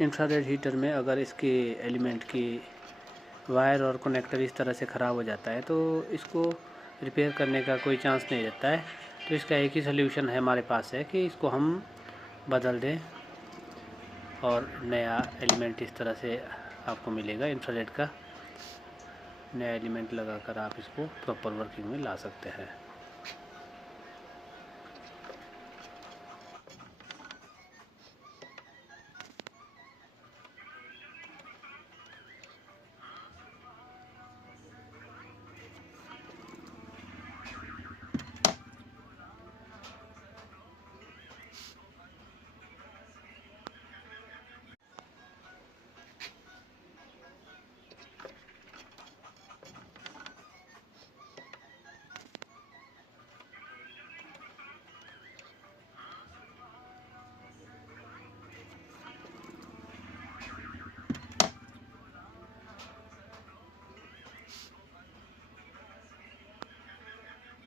Infrared heater में अगर इसके एलिमेंट की वायर और कनेक्टर इस तरह से ख़राब हो जाता है तो इसको रिपेयर करने का कोई चांस नहीं रहता है। तो इसका एक ही सल्यूशन है हमारे पास है कि इसको हम बदल दें और नया एलिमेंट इस तरह से आपको मिलेगा। इंफ्रारेड का नया एलिमेंट लगाकर आप इसको प्रॉपर वर्किंग में ला सकते हैं।